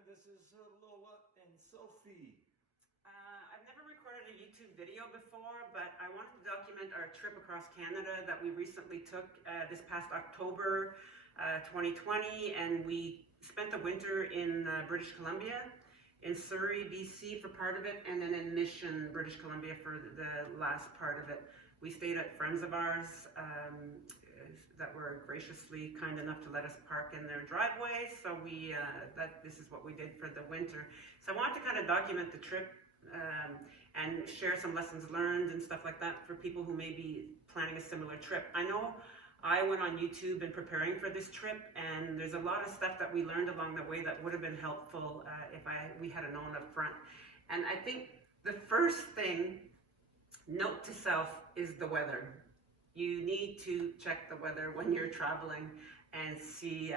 and this is Lola and Sophie. I've never recorded a YouTube video before, but I wanted to document our trip across Canada that we recently took this past October 2020, and we spent the winter in British Columbia, in Surrey, BC for part of it, and then in Mission, British Columbia for the last part of it. We stayed at friends of ours that were graciously kind enough to let us park in their driveway. So this is what we did for the winter. So I wanted to kind of document the trip and share some lessons learned and stuff like that for people who may be planning a similar trip. I know I went on YouTube in preparing for this trip, and there's a lot of stuff that we learned along the way that would have been helpful if we had known up front. And I think the first thing, note to self, is the weather. You need to check the weather when you're traveling and see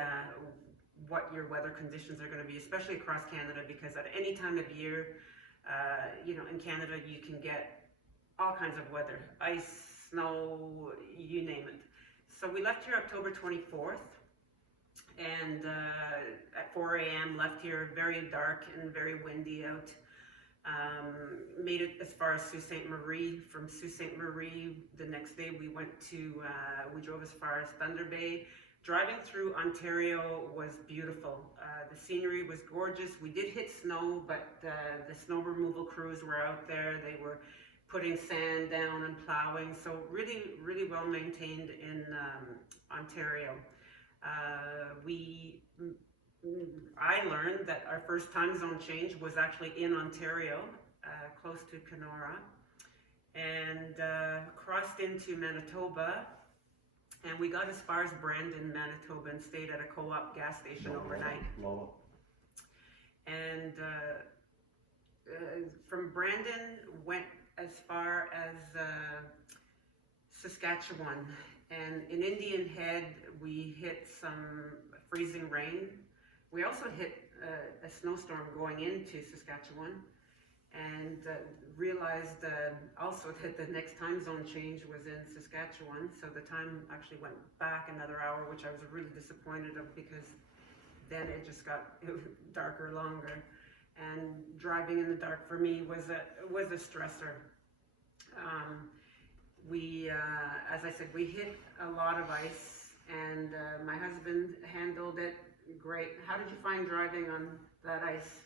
what your weather conditions are going to be, especially across Canada, because at any time of year, in Canada, you can get all kinds of weather, ice, snow, you name it. So we left here October 24th, and at 4 a.m. left here, very dark and very windy out. Made it as far as Sault Ste. Marie. From Sault Ste. Marie, the next day we drove as far as Thunder Bay. Driving through Ontario was beautiful. The scenery was gorgeous. We did hit snow, but the snow removal crews were out there. They were putting sand down and plowing, so really, really well maintained in Ontario. I learned that our first time zone change was actually in Ontario, close to Kenora, and crossed into Manitoba, and we got as far as Brandon, Manitoba, and stayed at a co-op gas station overnight. And from Brandon, went as far as Saskatchewan, and in Indian Head, we hit some freezing rain. We also hit a snowstorm going into Saskatchewan, and realized also that the next time zone change was in Saskatchewan, so the time actually went back another hour, which I was really disappointed of, because then it just got darker longer, and driving in the dark for me was a stressor. As I said, we hit a lot of ice, and my husband handled it great. How did you find driving on that ice?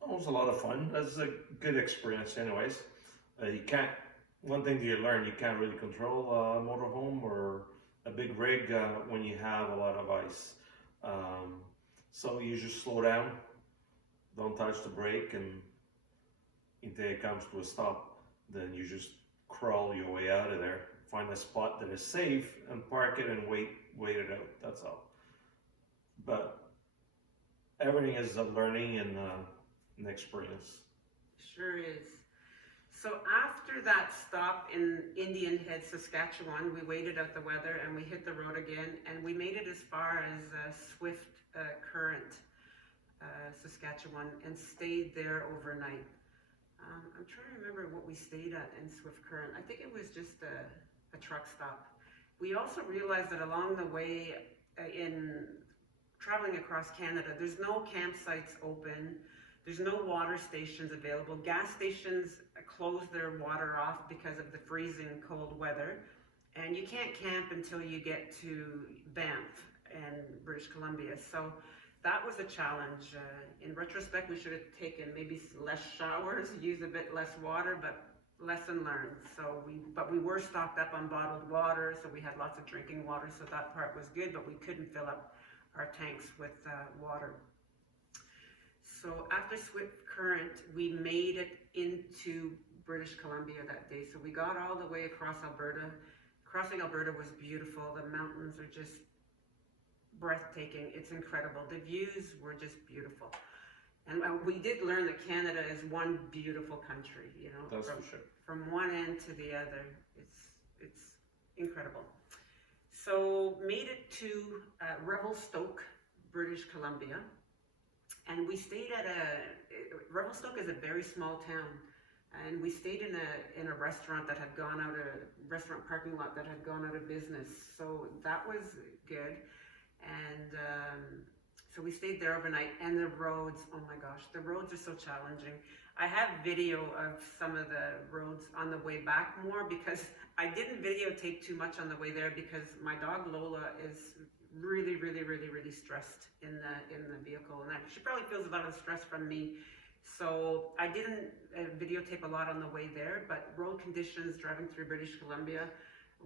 Oh, it was a lot of fun. That's a good experience anyways. One thing that you learn, you can't really control a motorhome or a big rig when you have a lot of ice. So you just slow down, don't touch the brake, and until it comes to a stop, then you just crawl your way out of there, find a spot that is safe and park it and wait it out, that's all. But everything is a learning and an experience. Sure is. So after that stop in Indian Head, Saskatchewan, we waited out the weather and we hit the road again, and we made it as far as Swift Current, Saskatchewan, and stayed there overnight. I'm trying to remember what we stayed at in Swift Current. I think it was just a truck stop. We also realized that along the way in traveling across Canada, there's no campsites open, there's no water stations available. Gas stations close their water off because of the freezing cold weather, and you can't camp until you get to Banff and British Columbia. So that was a challenge. In retrospect, we should have taken maybe less showers, used a bit less water, but lesson learned. But we were stocked up on bottled water, so we had lots of drinking water, so that part was good, but we couldn't fill up our tanks with water. So after Swift Current, we made it into British Columbia that day. So we got all the way across Alberta. Crossing Alberta was beautiful. The mountains are just breathtaking. It's incredible. The views were just beautiful. And we did learn that Canada is one beautiful country, That's for sure. From one end to the other. It's incredible. So made it to Revelstoke, British Columbia, and we stayed at Revelstoke is a very small town, and we stayed in a restaurant that had gone out, a restaurant parking lot that had gone out of business. So that was good, and So we stayed there overnight, and the roads, oh my gosh, the roads are so challenging. I have video of some of the roads on the way back more, because I didn't videotape too much on the way there because my dog Lola is really, really, really, really stressed in the vehicle, and she probably feels a lot of stress from me. So I didn't videotape a lot on the way there, but road conditions driving through British Columbia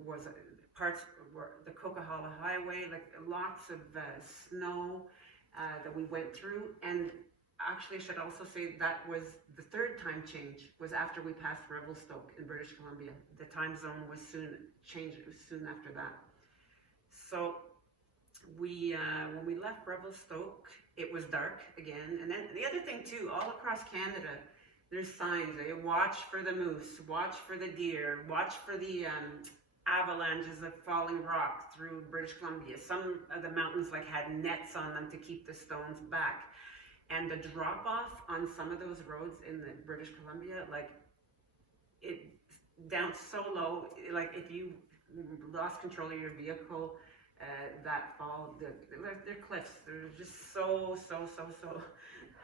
was parts were the Coquihalla Highway, like lots of snow that we went through. And actually, I should also say that was the third time change, was after we passed Revelstoke in British Columbia. The time zone was soon changed, it was soon after that. So we when we left Revelstoke, it was dark again. And then the other thing too, all across Canada, there's signs. They watch for the moose, watch for the deer, watch for the avalanches of falling rock through British Columbia. Some of the mountains like had nets on them to keep the stones back. And the drop off on some of those roads in the British Columbia, like it down so low, like if you lost control of your vehicle, that fall, they're cliffs. They're just so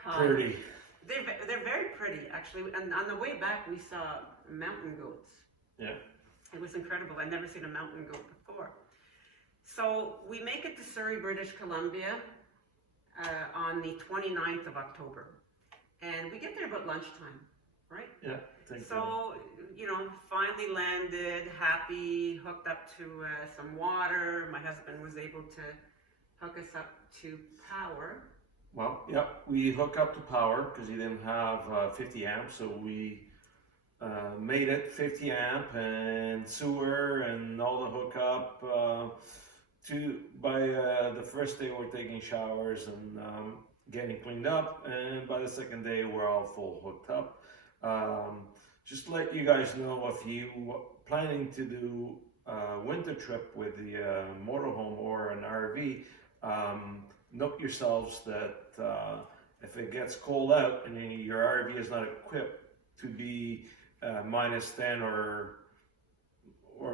high. Pretty. They're very pretty, actually. And on the way back, we saw mountain goats. Yeah. It was incredible. I'd never seen a mountain goat before. So we make it to Surrey, British Columbia on the 29th of October. And we get there about lunchtime, right? Yeah. Thank you. So, finally landed, happy, hooked up to some water. My husband was able to hook us up to power. Well, yeah, we hook up to power because he didn't have 50 amps, so we made it 50 amp and sewer and all the hookup. By the first day, we're taking showers and getting cleaned up, and by the second day, we're all full hooked up. Just to let you guys know, if you planning to do a winter trip with the motorhome or an RV, note yourselves that if it gets cold out and your RV is not equipped to be minus 10 or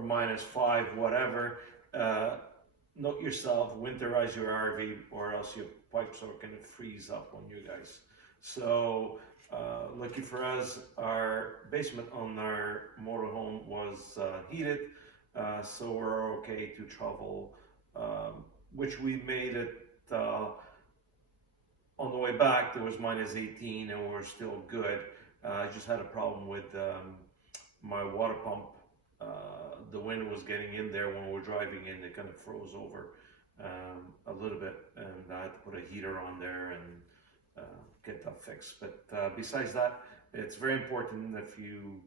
minus 5, whatever, note yourself, winterize your RV, or else your pipes are going to freeze up on you guys. So lucky for us, our basement on our motorhome was heated, so we're okay to travel, which we made it on the way back. There was minus 18 and we're still good. I just had a problem with my water pump. The wind was getting in there when we were driving in. It kind of froze over a little bit, and I had to put a heater on there and get that fixed. But besides that, it's very important if you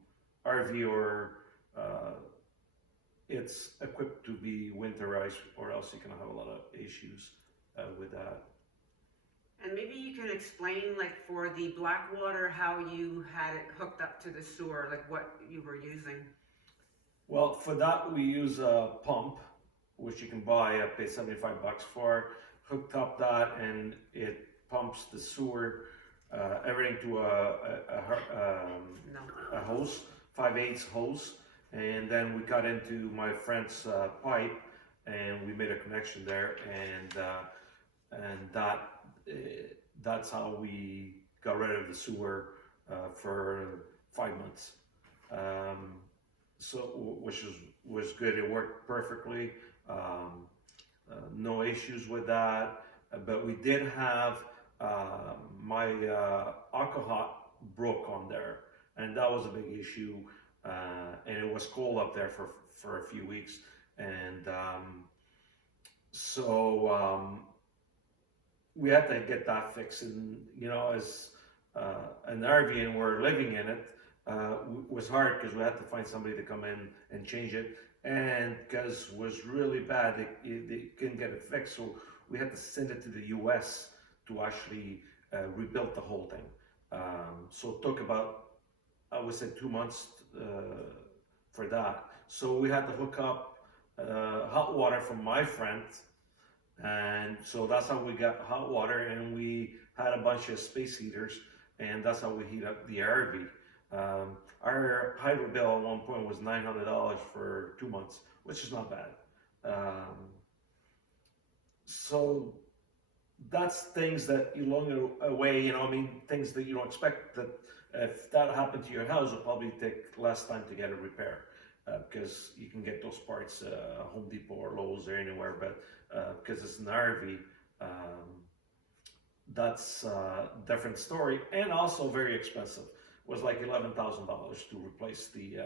RV or it's equipped to be winterized, or else you can have a lot of issues with that. And maybe you can explain, like for the Blackwater, how you had it hooked up to the sewer, like what you were using. Well, for that we use a pump, which you can buy. I paid $75 for. Hooked up that, and it pumps the sewer, everything to a hose, 5/8 hose, and then we got into my friend's pipe, and we made a connection there, and that's how we got rid of the sewer for 5 months. So which was good. It worked perfectly. No issues with that. But we did have my alcohol broke on there, and that was a big issue. And it was cold up there for a few weeks, and so we had to get that fixed. And as an RV and we're living in it, was hard because we had to find somebody to come in and change it, and because it was really bad, they couldn't get it fixed, so we had to send it to the US to actually rebuild the whole thing. So it took about, I would say, 2 months for that. So we had to hook up hot water from my friend, and so that's how we got hot water, and we had a bunch of space heaters, and that's how we heat up the RV. Our hydro bill at one point was $900 for 2 months, which is not bad. So that's things that you along the way, you know, I mean, things that you don't expect that if that happened to your house, it'll probably take less time to get a repair. Because you can get those parts Home Depot or Lowe's or anywhere, but because it's an RV, um, that's a different story, and also very expensive. It was like $11,000 to replace the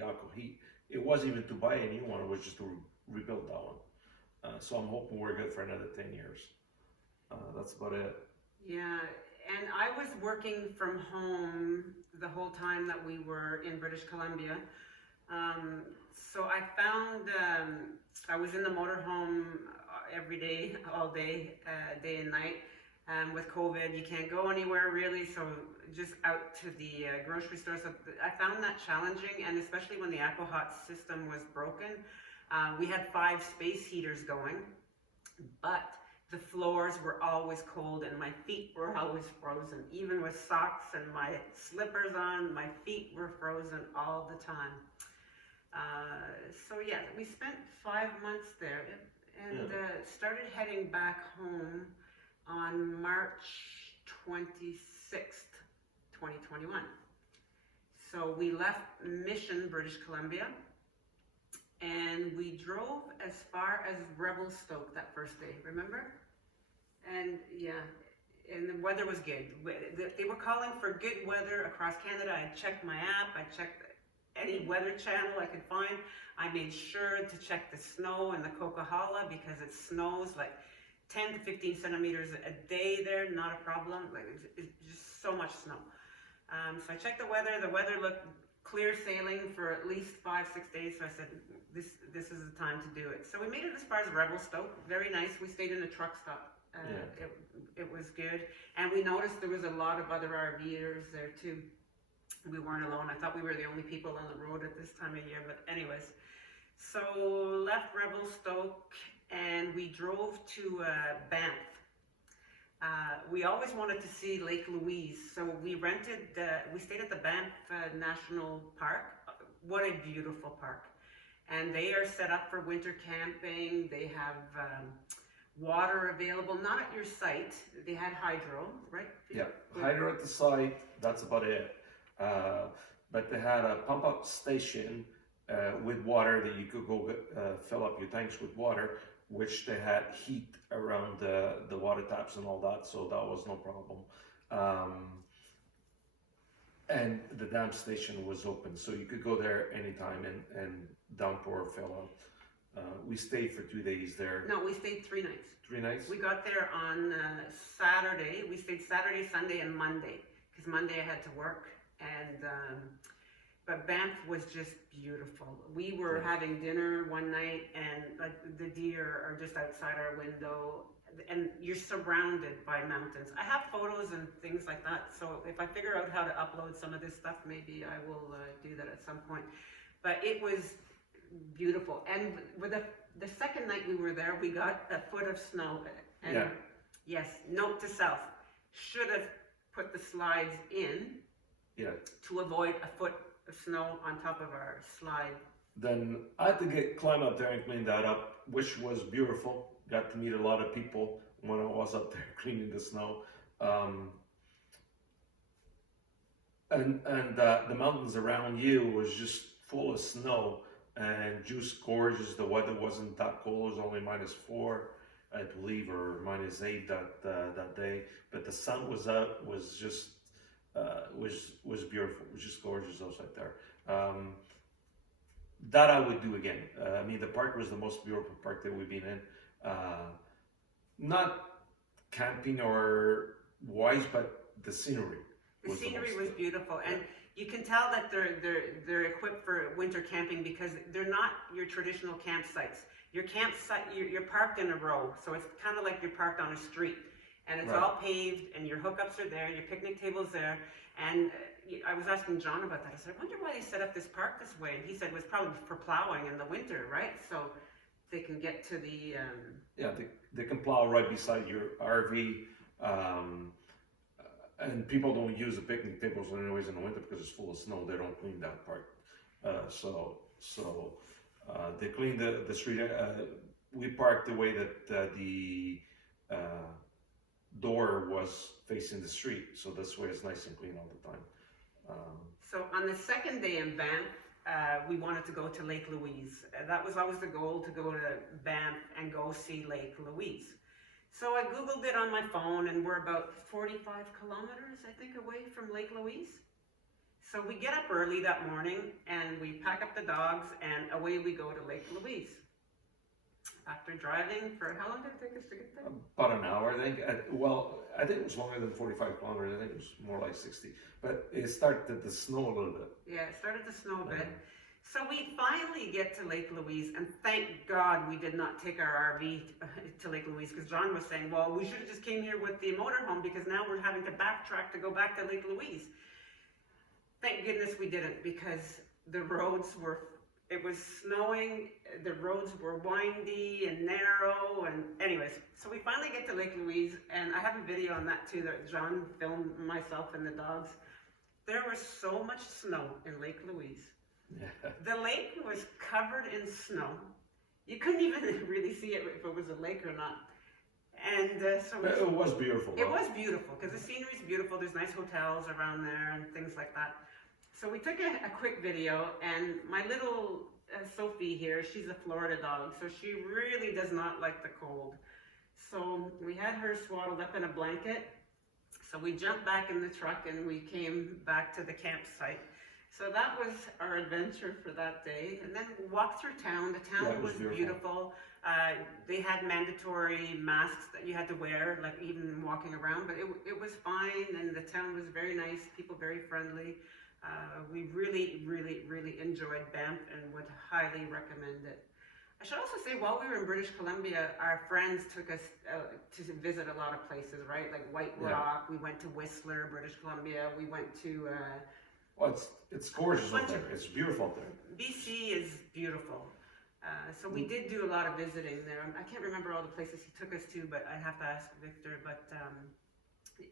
alcohol heat. It wasn't even to buy a new one; it was just to rebuild that one. So I'm hoping we're good for another 10 years. That's about it. Yeah, and I was working from home the whole time that we were in British Columbia. So I found I was in the motorhome every day, all day, day and night. With COVID, you can't go anywhere really, so just out to the grocery store. So I found that challenging, and especially when the AquaHot system was broken. We had 5 space heaters going, but the floors were always cold and my feet were always frozen. Even with socks and my slippers on, my feet were frozen all the time. So yeah, we spent 5 months there and started heading back home on March 26th, 2021. So we left Mission, British Columbia, and we drove as far as Revelstoke that first day, remember? And yeah, and the weather was good. They were calling for good weather across Canada. I checked my app, I checked any weather channel I could find. I made sure to check the snow in the Coquihalla because it snows like 10 to 15 centimeters a day there, not a problem. Like it's just so much snow. So I checked the weather. The weather looked clear sailing for at least 5-6 days. So I said, this is the time to do it. So we made it as far as Revelstoke. Very nice. We stayed in a truck stop. It was good. And we noticed there was a lot of other RVers there too. We weren't alone. I thought we were the only people on the road at this time of year. But anyways, so left Revelstoke and we drove to Banff. We always wanted to see Lake Louise, so we stayed at the Banff National Park. What a beautiful park. And they are set up for winter camping. They have water available, not at your site. They had hydro, right? Yeah, hydro at the site, that's about it. But they had a pump up station with water that you could go fill up your tanks with water, which they had heat around the water taps and all that, so that was no problem. And the dam station was open, so you could go there anytime and downpour or fill up. We stayed for 2 days there. No, we stayed 3 nights. 3 nights? We got there on Saturday. We stayed Saturday, Sunday, and Monday, because Monday I had to work. And but Banff was just beautiful. We were having dinner one night, and the deer are just outside our window, and you're surrounded by mountains. I have photos and things like that, so if I figure out how to upload some of this stuff, maybe I will do that at some point. But it was beautiful, and with the second night we were there, we got a foot of snow. And yes, note to self: should have put the slides in to avoid a foot of snow on top of our slide. Then I had to climb up there and clean that up, which was beautiful. Got to meet a lot of people when I was up there cleaning the snow. And the mountains around you was just full of snow and just gorgeous. The weather wasn't that cold. It was only -4, I believe, or -8 that day. But the sun was out. Was just was beautiful. It was just gorgeous outside there. That I would do again. I mean, the park was the most beautiful park that we've been in. Not camping or wise, but the scenery. The scenery was beautiful, and you can tell that they're equipped for winter camping because they're not your traditional campsites. Your campsite, you're parked in a row, so it's kind of like you're parked on a street, and it's all paved, and your hookups are there, your picnic table's there. And I was asking John about that. I said, I wonder why they set up this park this way. And he said it was probably for plowing in the winter, right? So they can get to the... they can plow right beside your RV. And people don't use the picnic tables anyways in the winter because it's full of snow. They don't clean that part. They clean the street. We parked the way that door was facing the street, so this way it's nice and clean all the time. So on the second day in Banff, we wanted to go to Lake Louise. That was always the goal, to go to Banff and go see Lake Louise. So I Googled it on my phone, and we're about 45 kilometers, I think, away from Lake Louise. So we get up early that morning, and we pack up the dogs, and away we go to Lake Louise. After driving for, how long did it take us to get there? About an hour, I think. I think it was longer than 45 kilometers. I think it was more like 60. But it started to snow a little bit. Yeah, it started to snow a bit. So we finally get to Lake Louise, and thank God we did not take our RV to Lake Louise, because John was saying, well, we should have just came here with the motorhome, because now we're having to backtrack to go back to Lake Louise. Thank goodness we didn't, because the roads were, it was snowing, the roads were windy and narrow, and anyways, so we finally get to Lake Louise, and I have a video on that too that John filmed, myself and the dogs. There was so much snow in Lake Louise. Yeah. The lake was covered in snow. You couldn't even really see it if it was a lake or not. And so it was beautiful. It was beautiful, because the scenery is beautiful. There's nice hotels around there and things like that. So we took a quick video, and my little Sophie here, she's a Florida dog, so she really does not like the cold. So we had her swaddled up in a blanket. So we jumped back in the truck, and we came back to the campsite. So that was our adventure for that day. And then we walked through town. The town was beautiful. They had mandatory masks that you had to wear, like even walking around, but it was fine, and the town was very nice, people very friendly. We really, really, really enjoyed Banff and would highly recommend it. I should also say, while we were in British Columbia, our friends took us to visit a lot of places, right? Like White Rock, we went to Whistler, British Columbia, we went to... well, it's gorgeous out there. It's beautiful out there. BC is beautiful. So we did do a lot of visiting there. I can't remember all the places he took us to, but I'd have to ask Victor. But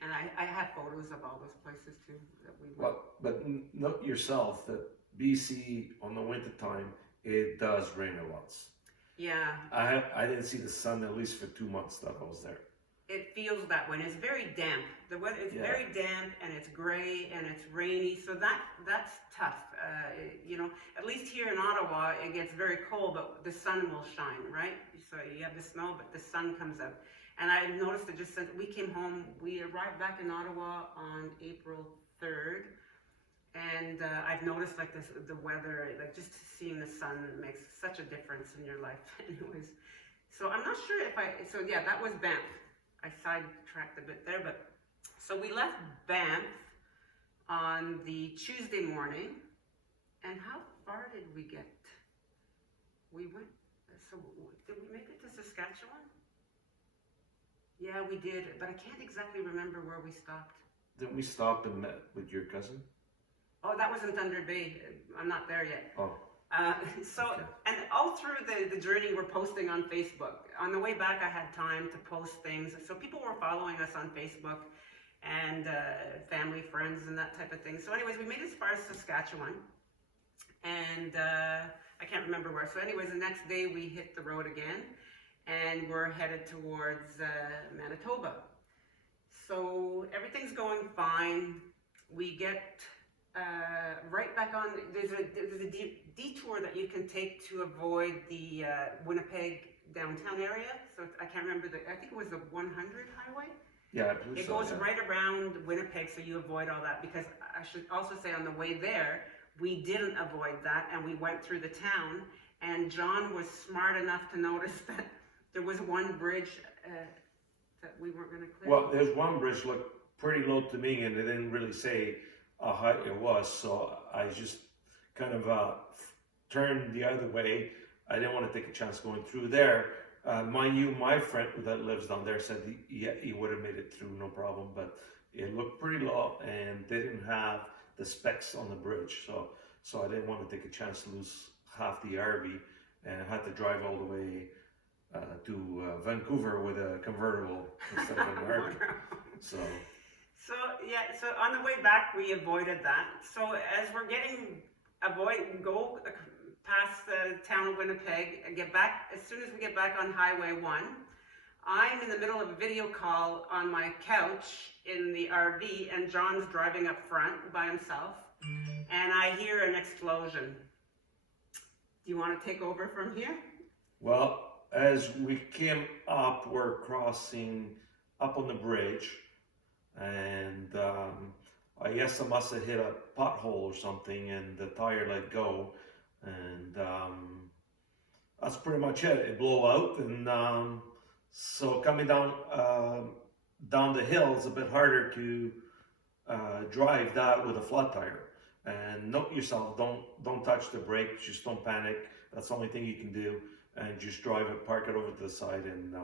and I have photos of all those places too that we went. Well, but note yourself that BC on the winter time, it does rain a lot. Yeah. I didn't see the sun at least for 2 months that I was there. It feels that way. And it's very damp. The weather is very damp, and it's gray, and it's rainy. So that's tough. You know, at least here in Ottawa, it gets very cold, but the sun will shine, right? So you have the snow, but the sun comes out. And I noticed that just since we came home, we arrived back in Ottawa on April 3rd. And I've noticed like the weather, like just seeing the sun makes such a difference in your life. Anyways, so I'm not sure if so yeah, that was Banff. I sidetracked a bit there, but so we left Banff on the Tuesday morning, and how far did we get? We went, so did we make it to Saskatchewan? Yeah, we did, but I can't exactly remember where we stopped. Didn't we stop and met with your cousin? Oh, that was in Thunder Bay. I'm not there yet. Oh. Okay. And all through the journey, we're posting on Facebook. On the way back, I had time to post things. So people were following us on Facebook, and family, friends, and that type of thing. So anyways, we made it as far as Saskatchewan, and I can't remember where. So anyways, the next day we hit the road again, and we're headed towards Manitoba. So everything's going fine. We get right back on, there's a detour that you can take to avoid the Winnipeg downtown area. So I can't remember, I think it was the 100 highway. Yeah, I believe it so, goes right around Winnipeg, so you avoid all that. Because I should also say, on the way there, we didn't avoid that, and we went through the town, and John was smart enough to notice that there was one bridge that we weren't going to clear. Well, there's one bridge looked pretty low to me, and they didn't really say how high it was, so I just kind of turned the other way. I didn't want to take a chance going through there. Mind you, my friend that lives down there said he would have made it through no problem, but it looked pretty low, and they didn't have the specs on the bridge, so I didn't want to take a chance to lose half the RV, and I had to drive all the way to Vancouver with a convertible instead of an RV. So on the way back, we avoided that. So as we're go past the town of Winnipeg and get back, as soon as we get back on Highway 1, I'm in the middle of a video call on my couch in the RV, and John's driving up front by himself, and I hear an explosion. Do you want to take over from here? Well, as we came up, we're crossing up on the bridge, and I guess I must have hit a pothole or something, and the tire let go, and that's pretty much it. It blew out, and so coming down the hill is a bit harder to drive that with a flat tire. And note yourself, don't touch the brake, just don't panic. That's the only thing you can do, and just drive it, park it over to the side, and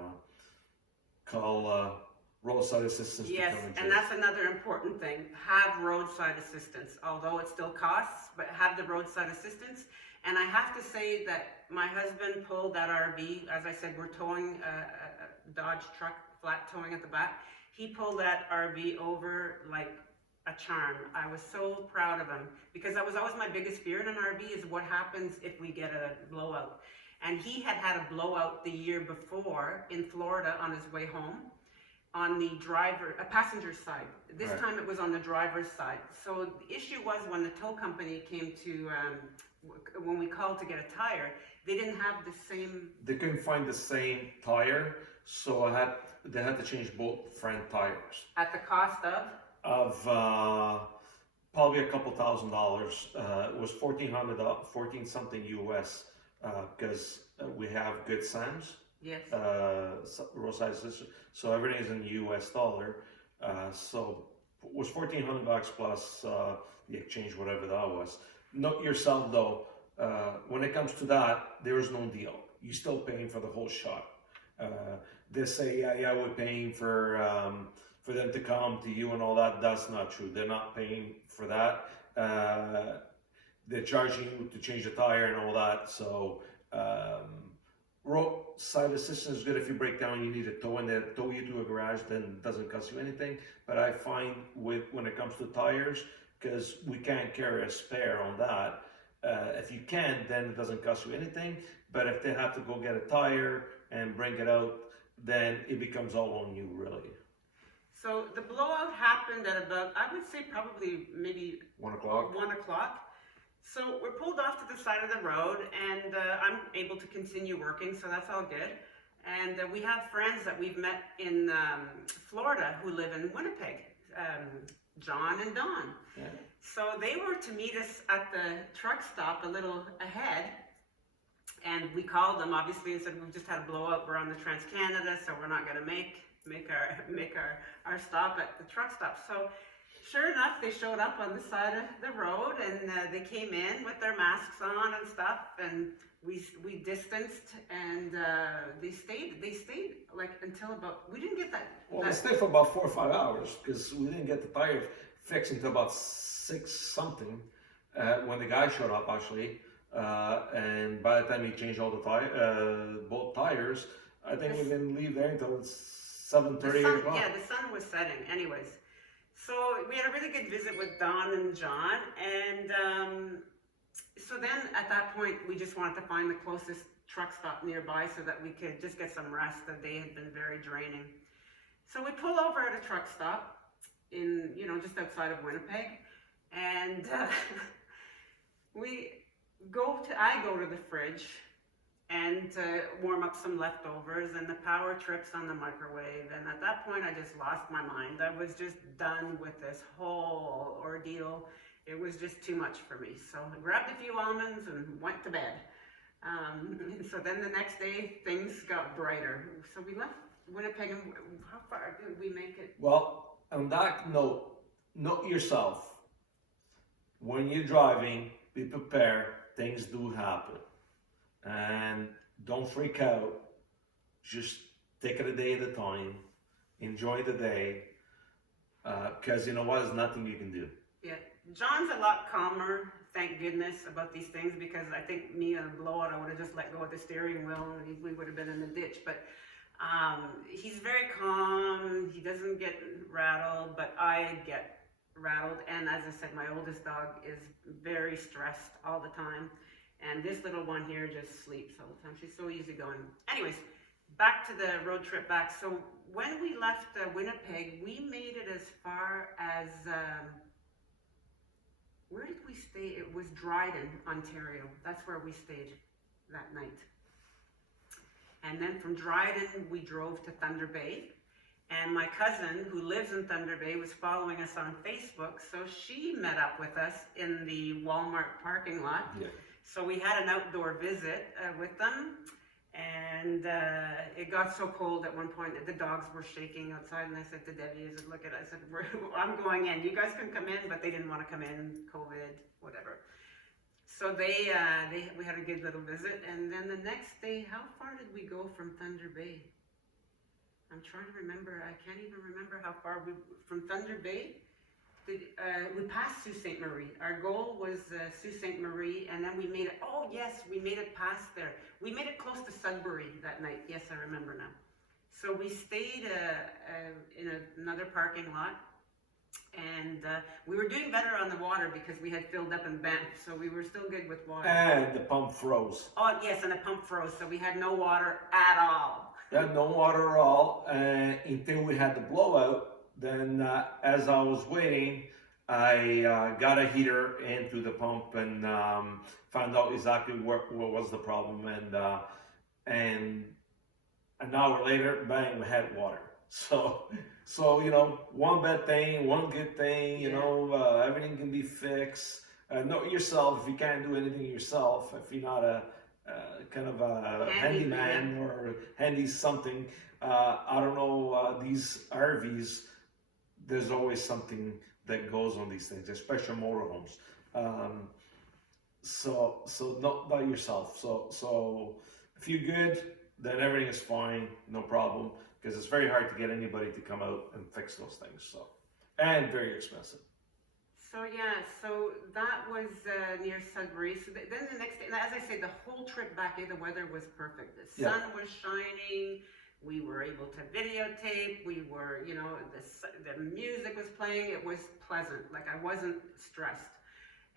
call roadside assistance. Yes, and that's another important thing. Have roadside assistance, although it still costs, but have the roadside assistance. And I have to say that my husband pulled that RV. As I said, we're towing a Dodge truck, flat towing at the back. He pulled that RV over like a charm. I was so proud of him, because that was always my biggest fear in an RV, is what happens if we get a blowout. And he had had a blowout the year before in Florida on his way home, on the passenger side. This Right. time it was on the driver's side. So the issue was, when the tow company came to, when we called to get a tire, they didn't have the same. They couldn't find the same tire, so they had to change both front tires. At the cost Of probably a couple $1,000s. It was $14 something US, because we have good SAMs, Yes. roadside assistance, so everything is in US dollar. So it was $1,400 plus the exchange, whatever that was. Note yourself though, when it comes to that, there is no deal. You're still paying for the whole shot. They say, yeah, we're paying for them to come to you and all that. That's not true. They're not paying for that. They're charging you to change the tire and all that. So roadside assistance is good if you break down, you need a tow, and they tow you to a garage, then it doesn't cost you anything. But I find when it comes to tires, because we can't carry a spare on that, if you can, then it doesn't cost you anything. But if they have to go get a tire and bring it out, then it becomes all on you, really. So the blowout happened at about, I would say probably maybe 1 o'clock. 1 o'clock. So we're pulled off to the side of the road, and I'm able to continue working, so that's all good. And we have friends that we've met in Florida who live in Winnipeg, John and Dawn. Yeah. So they were to meet us at the truck stop a little ahead, and we called them obviously and said, we've just had a blowout, we're on the Trans-Canada, so we're not going to make our stop at the truck stop. So sure enough, they showed up on the side of the road, and they came in with their masks on and stuff, and we distanced, and they stayed like until about, we didn't get that. Well, we stayed for about 4 or 5 hours, because we didn't get the tire fixed until about 6 something, when the guy showed up actually, and by the time he changed all the both tires, I think we didn't leave there until 7:30, 8 o'clock. Yeah, the sun was setting. Anyways, so we had a really good visit with Don and John, and so then at that point we just wanted to find the closest truck stop nearby so that we could just get some rest. The day had been very draining. So we pull over at a truck stop in, just outside of Winnipeg, and I go to the fridge and warm up some leftovers, and the power trips on the microwave, and at that point I just lost my mind. I was just done with this whole ordeal. It was just too much for me. So I grabbed a few almonds and went to bed. So then the next day things got brighter. So we left Winnipeg, and how far did we make it? Well, on that note, note yourself, when you're driving, be prepared, things do happen. And don't freak out, just take it a day at a time, enjoy the day, because you know what, there's nothing you can do. Yeah, John's a lot calmer, thank goodness, about these things, because I think me on a blowout, I would have just let go of the steering wheel and we would have been in the ditch. But he's very calm, he doesn't get rattled, but I get rattled. And as I said, my oldest dog is very stressed all the time. And this little one here just sleeps all the time. She's so easygoing. Anyways, back to the road trip back. So when we left Winnipeg, we made it as far as, where did we stay? It was Dryden, Ontario. That's where we stayed that night. And then from Dryden, we drove to Thunder Bay. And my cousin, who lives in Thunder Bay, was following us on Facebook. So she met up with us in the Walmart parking lot. Yeah. So we had an outdoor visit with them. And it got so cold at one point that the dogs were shaking outside. And I said to Debbie, I said, look at it. I said, I'm going in. You guys can come in, but they didn't want to come in. COVID, whatever. So we had a good little visit. And then the next day, how far did we go from Thunder Bay? I'm trying to remember. I can't even remember how far from Thunder Bay. We passed Sault Ste. Marie. Our goal was Sault Ste. Marie, and then we made it. Oh yes, we made it past there. We made it close to Sudbury that night. Yes, I remember now. So we stayed in another parking lot, and we were doing better on the water because we had filled up in Banff, so we were still good with water. And the pump froze. Oh yes, and the pump froze, so we had no water at all. Yeah, no water at all until we had the blowout. Then, as I was waiting, I got a heater into the pump and found out exactly what was the problem. And an hour later, bang, we had water. So you know, one bad thing, one good thing. You know, everything can be fixed. Know yourself. If you can't do anything yourself, if you're not a kind of a handyman or handy something, I don't know, these RVs, there's always something that goes on these things, especially motorhomes. So not yourself. So if you're good, then everything is fine, no problem, because it's very hard to get anybody to come out and fix those things. So, and very expensive. So yeah, so that was near Sudbury. So then the next day, and as I said, the whole trip back, the weather was perfect. The sun was shining. We were able to videotape. We were, you know, the music was playing. It was pleasant. Like I wasn't stressed,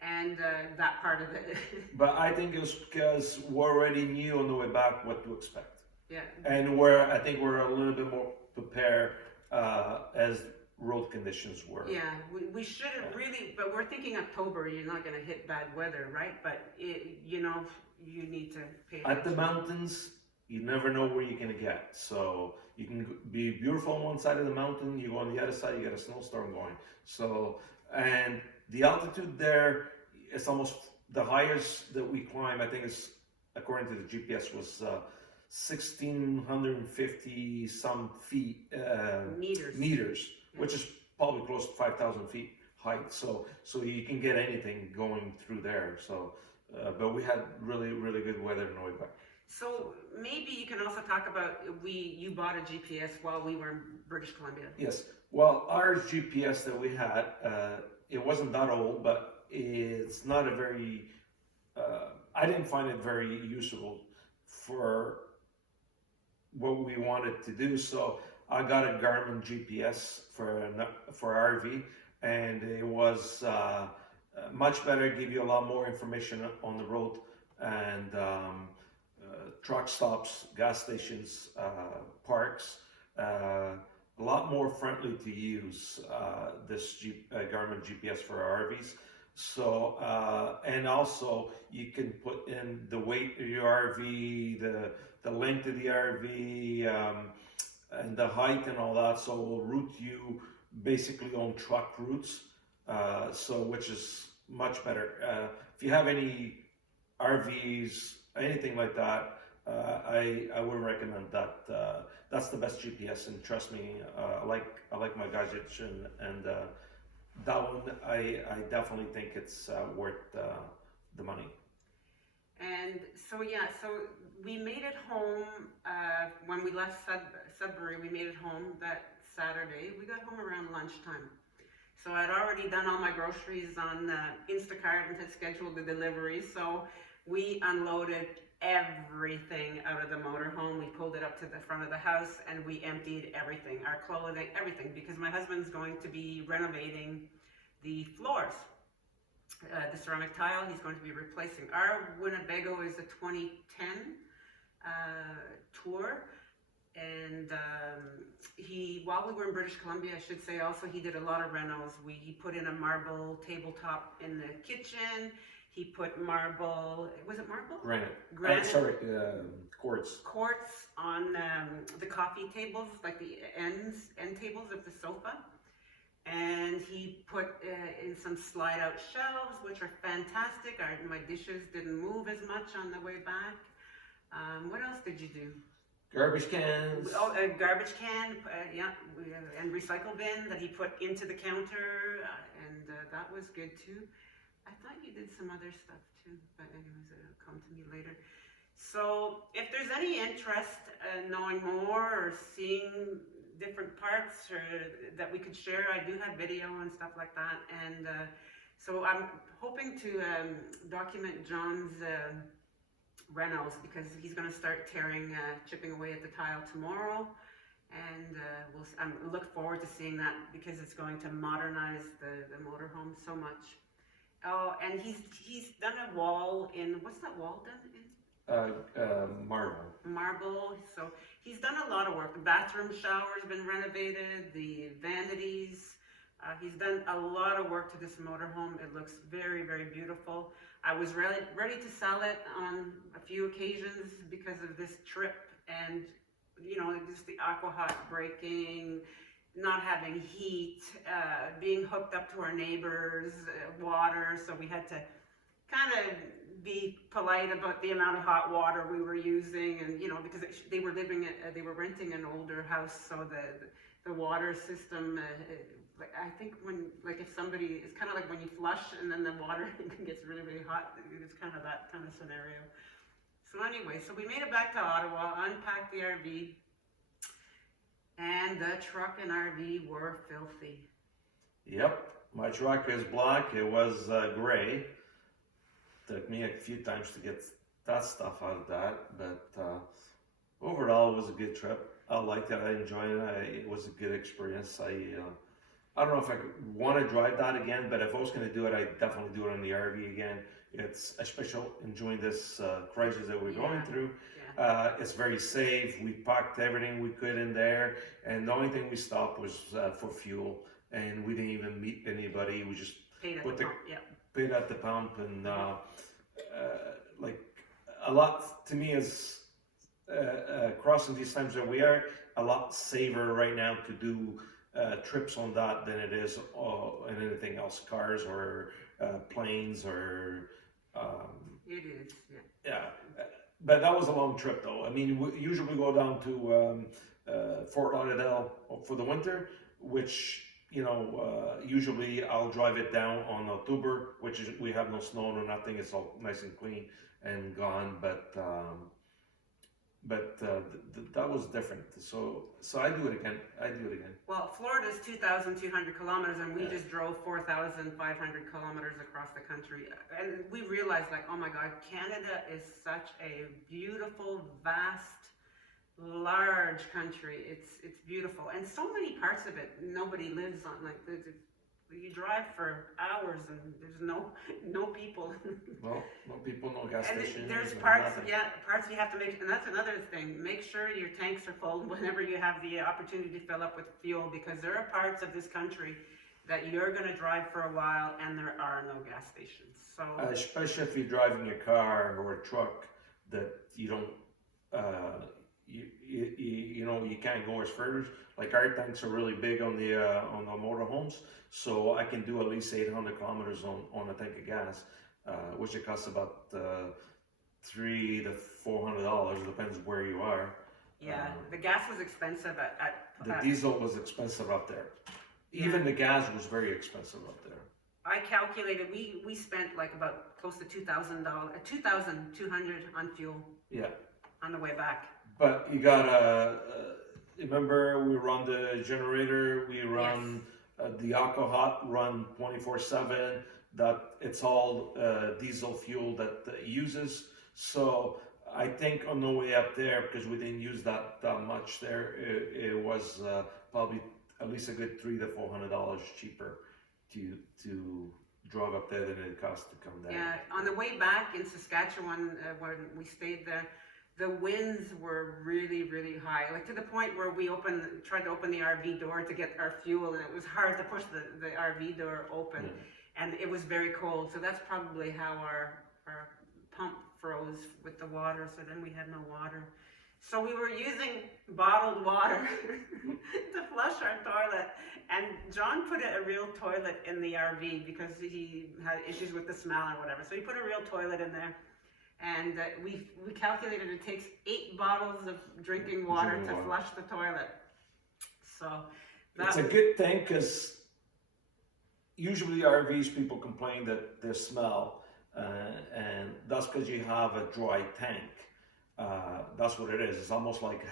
and that part of it. But I think it was because we already knew on the way back what to expect. Yeah. And I think we're a little bit more prepared as road conditions were. Yeah, we should have really, but we're thinking October, you're not going to hit bad weather, right? But, you know, you need to pay attention. At the mountains, you never know where you're going to get. So you can be beautiful on one side of the mountain, you go on the other side, you get a snowstorm going. So, and the altitude there, it's almost the highest that we climb, I think it's, according to the GPS, was 1,650 some feet, meters. Which is probably close to 5,000 feet height. So you can get anything going through there. So, but we had really, really good weather in the way back. So maybe you can also talk about, you bought a GPS while we were in British Columbia. Yes. Well, our GPS that we had, it wasn't that old, but it's not a very, I didn't find it very useful for what we wanted to do. So I got a Garmin GPS for RV, and it was much better, give you a lot more information on the road, and truck stops, gas stations, parks, a lot more friendly to use this Garmin GPS for RVs. So, and also you can put in the weight of your RV, the length of the RV, and the height and all that, so we'll route you basically on truck routes, which is much better. If you have any RVs, anything like that, I would recommend that. That's the best GPS, and trust me, I like my gadgets, and that one I definitely think it's worth the money. And so yeah, so we made it home when we left Sudbury. We made it home that Saturday. We got home around lunchtime. So I'd already done all my groceries on Instacart and had scheduled the delivery. So we unloaded everything out of the motorhome. We pulled it up to the front of the house and we emptied everything, our clothing, everything, because my husband's going to be renovating the floors. The ceramic tile, he's going to be replacing. Our Winnebago is a 2010 tour, And while we were in British Columbia, I should say also, he did a lot of renos. He put in a marble tabletop in the kitchen. He put marble, was it marble? Granite. Sorry, quartz. Quartz on the coffee tables, like the end tables of the sofa. And he put in some slide out shelves, which are fantastic. My dishes didn't move as much on the way back. What else did you do? Garbage cans. Oh, a garbage can, yeah, and recycle bin that he put into the counter, and that was good too. I thought you did some other stuff too, but anyways, it'll come to me later. So if there's any interest in knowing more or seeing different parts or that we could share, I do have video and stuff like that. And so I'm hoping to document John's renos, because he's going to start chipping away at the tile tomorrow. And I look forward to seeing that, because it's going to modernize the motorhome so much. Oh, and he's done a wall in, what's that wall done in? Marble. Marble. So he's done a lot of work. The bathroom shower's been renovated, the vanities. He's done a lot of work to this motorhome. It looks very, very beautiful. I was ready to sell it on a few occasions because of this trip, and you know, just the aqua hot breaking, not having heat, being hooked up to our neighbors' water, so we had to kind of be polite about the amount of hot water we were using, and you know, because they were renting an older house, so the water system, I think if somebody, it's kind of like when you flush and then the water gets really, really hot, it's kind of that kind of scenario. So anyway, so we made it back to Ottawa, unpacked the RV, and the truck and RV were filthy. Yep, my truck is black, it was gray. Took me a few times to get that stuff out of that, but overall it was a good trip. I liked it, I enjoyed it, it was a good experience. I don't know if I want to drive that again, but if I was going to do it, I'd definitely do it on the RV again. It's especially enjoying this crisis that we're going through. Yeah. It's very safe. We packed everything we could in there, and the only thing we stopped was for fuel, and we didn't even meet anybody. We just paid at the pump, and like a lot to me is crossing these times that we are a lot safer right now to do trips on that than it is in anything else, cars or planes or it is, yeah, but that was a long trip though. I mean, we usually go down to Fort Lauderdale for the winter, which, you know, usually I'll drive it down on October, which is, we have no snow or nothing, it's all nice and clean and gone, but that was different. So I do it again. Well, Florida's 2,200 kilometers, and we just drove 4,500 kilometers across the country. And we realized, like, oh my God, Canada is such a beautiful, vast, large country. It's beautiful, and so many parts of it nobody lives on. Like, you drive for hours and there's no people. Well, no people, no gas and stations. There's parts you have to make, and that's another thing. Make sure your tanks are full whenever you have the opportunity to fill up with fuel, because there are parts of this country that you're going to drive for a while and there are no gas stations. So especially if you're driving your car or a truck, that you don't you know, you can't go as further. Like, our tanks are really big on the motorhomes, so I can do at least 800 kilometers on a tank of gas, which it costs about $300 to $400, depends where you are. Yeah, the gas was expensive the diesel was expensive up there. Even the gas was very expensive up there. I calculated we spent like about close to $2,000, $2,200 on fuel. Yeah. On the way back. But you gotta remember, we run the generator, we run the Aqua Hot, run 24/7. That it's all diesel fuel that it uses. So I think on the way up there, because we didn't use that much there, it was probably at least a good $300 to $400 cheaper to drive up there than it cost to come down. Yeah, on the way back in Saskatchewan, when we stayed there, the winds were really, really high, like to the point where we tried to open the RV door to get our fuel, and it was hard to push the RV door open, and it was very cold. So that's probably how our pump froze with the water. So then we had no water. So we were using bottled water to flush our toilet, and John put a real toilet in the RV because he had issues with the smell or whatever. So he put a real toilet in there. And we calculated it takes 8 bottles of drinking water to flush the toilet. So it's a good thing, because usually RVs, people complain that they smell, and that's because you have a dry tank. That's what it is. It's almost like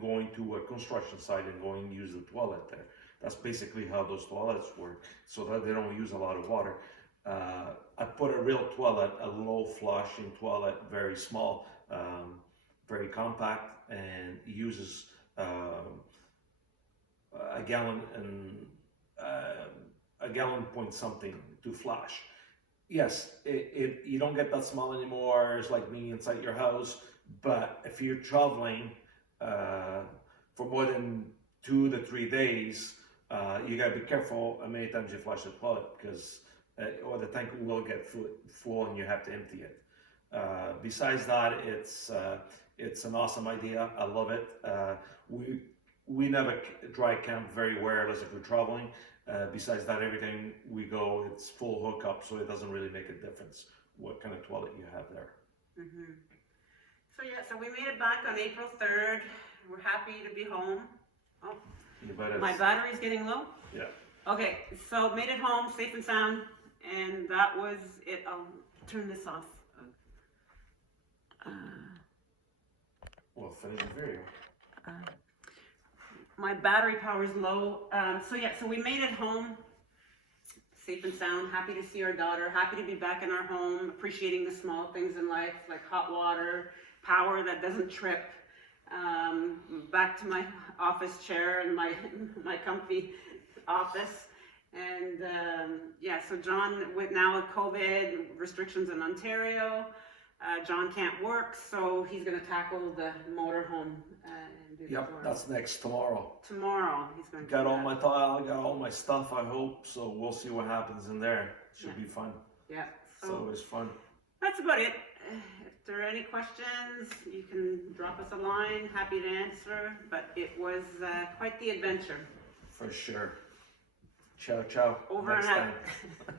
going to a construction site and going to use the toilet there. That's basically how those toilets work, so that they don't use a lot of water. I put a real toilet, a low flushing toilet, very small, very compact, and uses a gallon point something to flush. Yes, you don't get that smell anymore. It's like being inside your house. But if you're traveling for more than 2 to 3 days, you gotta be careful how many times you flush the toilet, because or the tank will get full and you have to empty it. Besides that, it's an awesome idea. I love it. We never dry camp very well as if we're traveling. Besides that, everything we go, it's full hookup, so it doesn't really make a difference what kind of toilet you have there. Mm-hmm. So yeah, so we made it back on April 3rd. We're happy to be home. Oh, my battery's getting low? Yeah. Okay, so made it home safe and sound, and that was it. I'll turn this off. Well, finish the video. My battery power is low. So we made it home safe and sound, happy to see our daughter, happy to be back in our home, appreciating the small things in life, like hot water, power that doesn't trip. Back to my office chair and my comfy office. And so John, with COVID restrictions in Ontario, John can't work, so he's going to tackle the motorhome. Yep, that's next tomorrow. Tomorrow he's going to got all my tile, got all my stuff, I hope, so we'll see what happens in there. Should be fun. Yeah. So it's fun. That's about it. If there are any questions, you can drop us a line. Happy to answer, but it was quite the adventure. For sure. Ciao, ciao. Over Next and time. out.